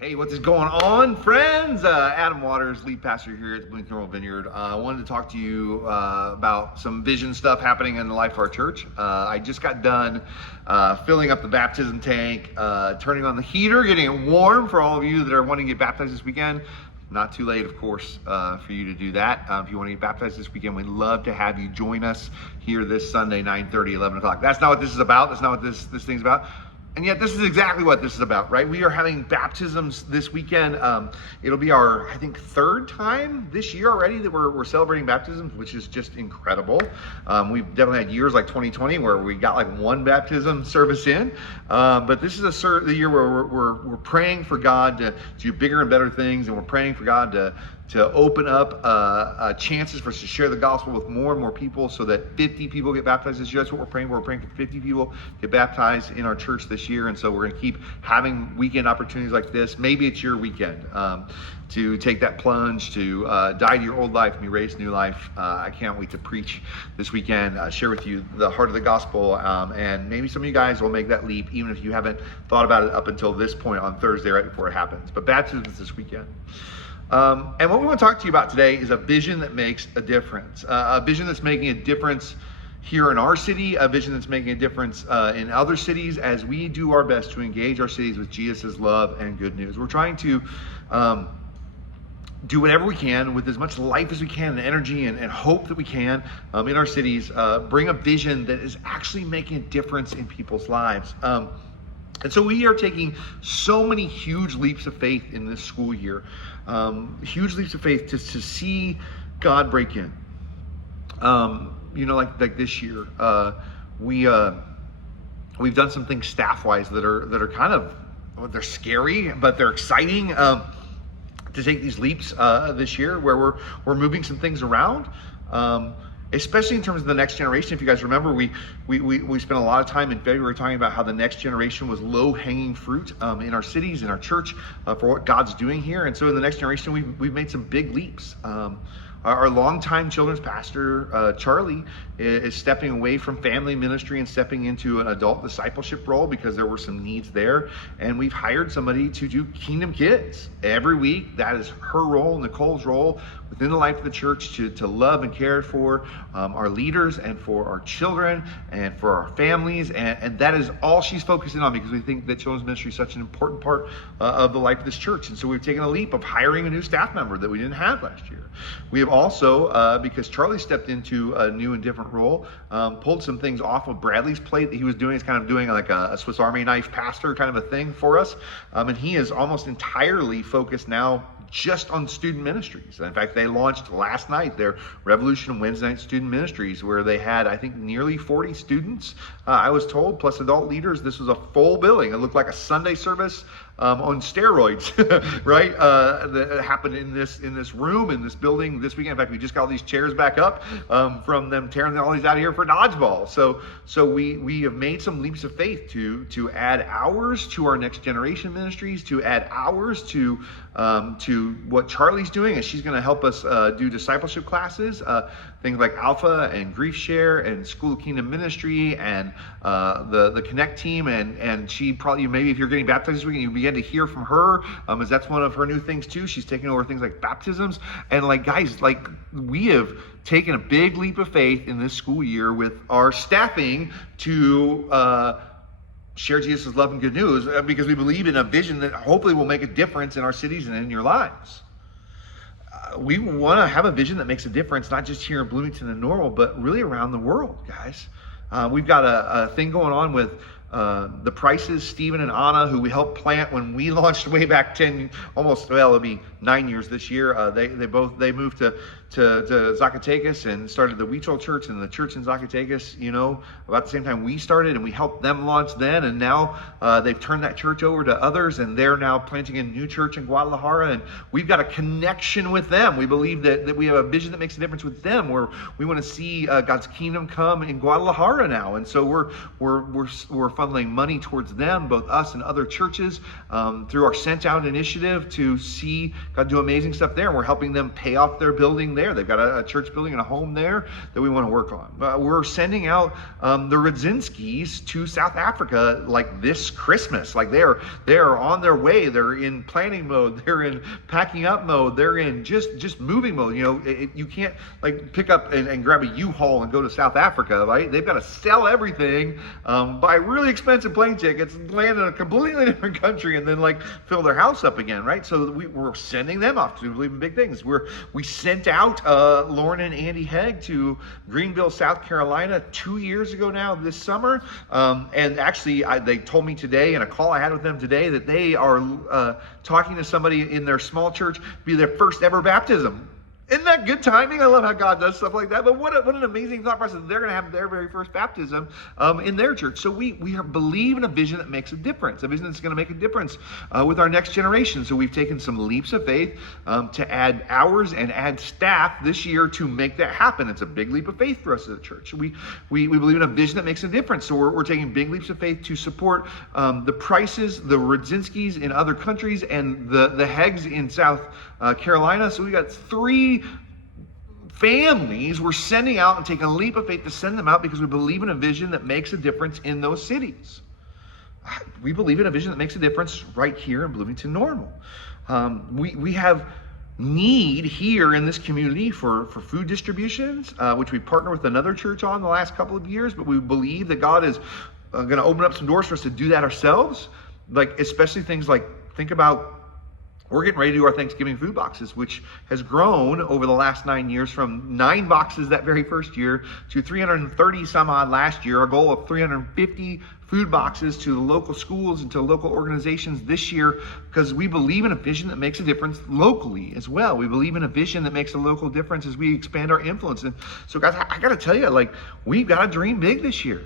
Hey, what is going on, friends? Adam Waters, lead pastor here at the Bloomington-Normal Vineyard. I wanted to talk to you about some vision stuff happening in the life of our church. I just got done filling up the baptism tank, turning on the heater, getting it warm for all of you that are wanting to get baptized this weekend. Not too late, of course, for you to do that. If you want to get baptized this weekend, we'd love to have you join us here this Sunday, 9:30, 11 o'clock. That's not what this is about. That's not what this thing's about. And yet this is exactly what this is about, right? We are having baptisms this weekend. It'll be our, I think, third time this year already that we're celebrating baptisms, which is just incredible. We've definitely had years like 2020 where we got like one baptism service in. But this is the year where we're praying for God to do bigger and better things, and we're praying for God to open up chances for us to share the gospel with more and more people so that 50 people get baptized this year. That's what we're praying for. We're praying for 50 people get baptized in our church this year. And so we're going to keep having weekend opportunities like this. Maybe it's your weekend to take that plunge, to die to your old life and be raised new life. I can't wait to preach this weekend, share with you the heart of the gospel. And maybe some of you guys will make that leap, even if you haven't thought about it up until this point on Thursday, right before it happens. But baptism is this weekend. And what we want to talk to you about today is a vision that makes a difference, a vision that's making a difference here in our city, a vision that's making a difference in other cities as we do our best to engage our cities with Jesus' love and good news. We're trying to do whatever we can with as much life as we can and energy and hope that we can in our cities, bring a vision that is actually making a difference in people's lives. And so we are taking so many huge leaps of faith in this school year, huge leaps of faith to see God break in. Like this year, we've done some things staff-wise that are kind of, they're scary, but they're exciting to take these leaps this year, where we're moving some things around. Especially in terms of the next generation. If you guys remember, we spent a lot of time in February talking about how the next generation was low-hanging fruit in our cities, in our church, for what God's doing here. And so in the next generation, we've made some big leaps. Our longtime children's pastor, Charlie, is stepping away from family ministry and stepping into an adult discipleship role because there were some needs there. And we've hired somebody to do Kingdom Kids every week. That is her role, Nicole's role, within the life of the church to love and care for our leaders and for our children and for our families. And that is all she's focusing on, because we think that children's ministry is such an important part of the life of this church. And so we've taken a leap of hiring a new staff member that we didn't have last year. We have also, because Charlie stepped into a new and different role, pulled some things off of Bradley's plate that he was doing. He's kind of doing like a Swiss Army knife pastor kind of a thing for us. And he is almost entirely focused now just on student ministries. In fact, they launched last night their Revolution Wednesday Night Student Ministries, where they had, I think, nearly 40 students, I was told, plus adult leaders. This was a full building. It looked like a Sunday service on steroids, right? That happened in this room, in this building this weekend. In fact, we just got all these chairs back up from them tearing all these out of here for dodgeball. So we have made some leaps of faith to add hours to our next generation ministries, to add hours to what Charlie's doing, and she's going to help us do discipleship classes, things like Alpha and Grief Share and School of Kingdom Ministry and the Connect team. And she probably, maybe if you're getting baptized this weekend, you begin to hear from her, as that's one of her new things too. She's taking over things like baptisms. And guys, we have taken a big leap of faith in this school year with our staffing to share Jesus' love and good news, because we believe in a vision that hopefully will make a difference in our cities and in your lives. We want to have a vision that makes a difference, not just here in Bloomington-Normal, but really around the world, guys. We've got a thing going on with the Prices, Stephen and Anna, who we helped plant when we launched way back it'll be 9 years this year. They moved to Zacatecas and started the Huichol Church and the church in Zacatecas, about the same time we started, and we helped them launch then. And now they've turned that church over to others, and they're now planting a new church in Guadalajara, and we've got a connection with them. We believe that we have a vision that makes a difference with them, where we want to see God's kingdom come in Guadalajara now. And so we're funneling money towards them, both us and other churches, through our Sent Out initiative, to see God do amazing stuff there. And we're helping them pay off their building there. They've got a church building and a home there that we want to work on. We're sending out the Radzinskis to South Africa like this Christmas. Like they are on their way. They're in planning mode. They're in packing up mode. They're in just moving mode. You can't like pick up and grab a U-Haul and go to South Africa, right? They've got to sell everything, buy really expensive plane tickets, land in a completely different country, and then like fill their house up again, right? So we're sending them off to believe in big things. We sent out Lauren and Andy Hegg to Greenville, South Carolina 2 years ago now this summer, and actually they told me today in a call I had with them today that they are talking to somebody in their small church, be their first ever baptism. Isn't that good timing? I love how God does stuff like that. But what an amazing thought process. They're going to have their very first baptism in their church. So we believe in a vision that makes a difference, a vision that's going to make a difference with our next generation. So we've taken some leaps of faith to add hours and add staff this year to make that happen. It's a big leap of faith for us as a church. We believe in a vision that makes a difference. So we're taking big leaps of faith to support the Prices, the Radzinskis in other countries, and the Heggs in South Carolina. So we got 3 families we're sending out and taking a leap of faith to send them out because we believe in a vision that makes a difference in those cities. We believe in a vision that makes a difference right here in Bloomington-Normal. We have need here in this community for food distributions, which we partner with another church on the last couple of years, but we believe that God is going to open up some doors for us to do that ourselves. Like especially things like, think about, we're getting ready to do our Thanksgiving food boxes, which has grown over the last 9 years from 9 boxes that very first year to 330 some odd last year, a goal of 350 food boxes to the local schools and to local organizations this year, because we believe in a vision that makes a difference locally as well. We believe in a vision that makes a local difference as we expand our influence. And so guys, I got to tell you, like, we've got to dream big this year.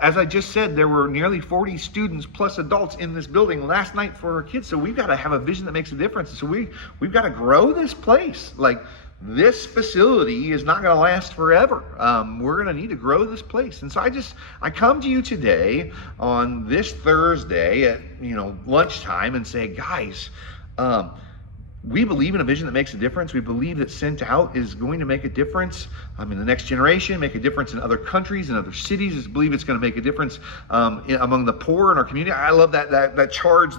As I just said, there were nearly 40 students plus adults in this building last night for our kids. So we've got to have a vision that makes a difference. So we've got to grow this place. Like, this facility is not going to last forever. We're going to need to grow this place. And so I come to you today on this Thursday at lunchtime and say, guys, we believe in a vision that makes a difference. We believe that Sent Out is going to make a difference in the next generation, make a difference in other countries and other cities. We believe it's going to make a difference among the poor in our community. I love that charge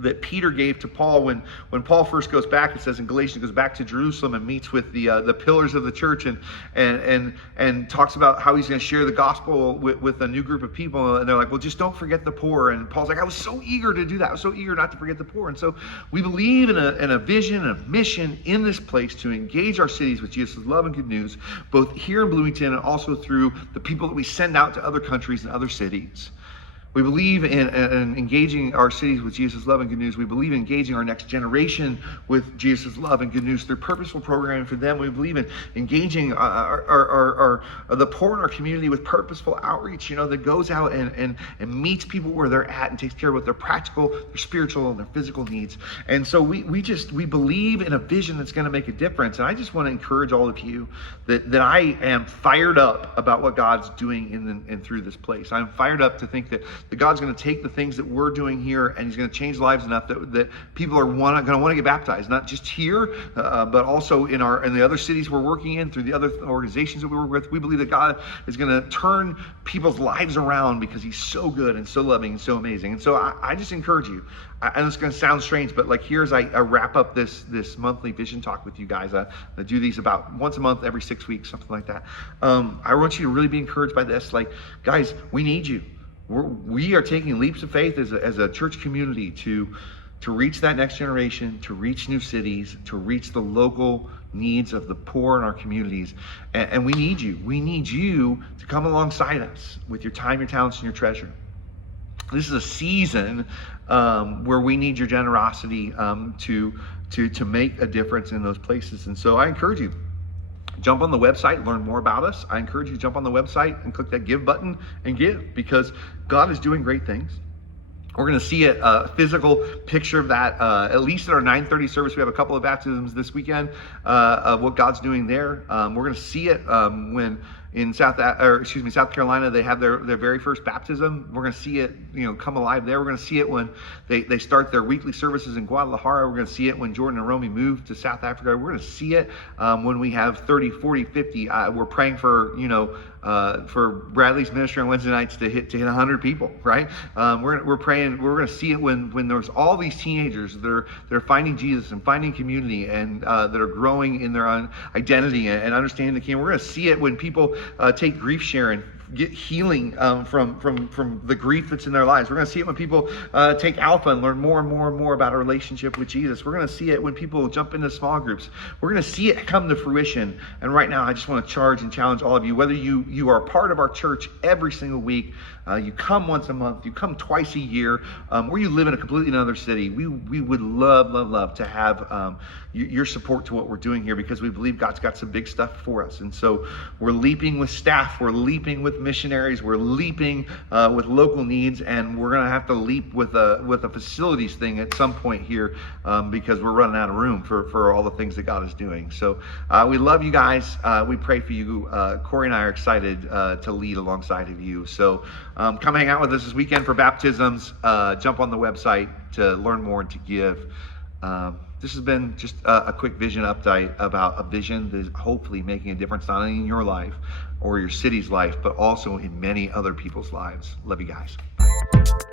that Peter gave to Paul when Paul first goes back. It says in Galatians, goes back to Jerusalem and meets with the pillars of the church and talks about how he's going to share the gospel with a new group of people. And they're like, well, just don't forget the poor. And Paul's like, I was so eager to do that. I was so eager not to forget the poor. And so we believe in a vision and a mission in this place to engage our cities with Jesus' love and good news, both here in Bloomington and also through the people that we send out to other countries and other cities. We believe in engaging our cities with Jesus' love and good news. We believe in engaging our next generation with Jesus' love and good news through purposeful programming for them. We believe in engaging the poor in our community with purposeful outreach, that goes out and meets people where they're at and takes care of what their practical, their spiritual, and their physical needs. And so we believe in a vision that's going to make a difference. And I just want to encourage all of you that I am fired up about what God's doing in and through this place. I'm fired up to think that God's going to take the things that we're doing here and he's going to change lives enough that people are going to want to get baptized, not just here, but also in the other cities we're working in, through the other organizations that we work with. We believe that God is going to turn people's lives around because he's so good and so loving and so amazing. And so I just encourage you. And it's going to sound strange, but like here's I wrap up this monthly vision talk with you guys. I do these about once a month, every 6 weeks, something like that. I want you to really be encouraged by this. Like, guys, we need you. We are taking leaps of faith as a church community to reach that next generation, to reach new cities, to reach the local needs of the poor in our communities. And we need you. We need you to come alongside us with your time, your talents, and your treasure. This is a season where we need your generosity to make a difference in those places. And so I encourage you, jump on the website, learn more about us. I encourage you to jump on the website and click that give button and give, because God is doing great things. We're going to see a physical picture of that at least at our 9:30 service. We have a couple of baptisms this weekend of what God's doing there. We're going to see it when in South Carolina, they have their very first baptism. We're going to see it, come alive there. We're going to see it when they start their weekly services in Guadalajara. We're going to see it when Jordan and Romy move to South Africa. We're going to see it when we have 30, 40, 50. We're praying for Bradley's ministry on Wednesday nights to hit 100 people, right? We're praying. We're going to see it when there's all these teenagers that are finding Jesus and finding community and that are growing in their own identity and understanding the kingdom. We're going to see it when people take grief share and get healing from the grief that's in their lives. We're going to see it when people take Alpha and learn more and more and more about a relationship with Jesus. We're going to see it when people jump into small groups. We're going to see it come to fruition. And right now, I just want to charge and challenge all of you, whether you are part of our church every single week, you come once a month, you come twice a year, or you live in a completely another city. We would love to have your support to what we're doing here, because we believe God's got some big stuff for us. And so we're leaping with staff, we're leaping with missionaries, we're leaping with local needs, and we're going to have to leap with a facilities thing at some point here, because we're running out of room for all the things that God is doing. So we love you guys. We pray for you. Corey and I are excited to lead alongside of you. So come hang out with us this weekend for baptisms. Jump on the website to learn more and to give. This has been just a quick vision update about a vision that is hopefully making a difference not only in your life or your city's life, but also in many other people's lives. Love you guys. Bye.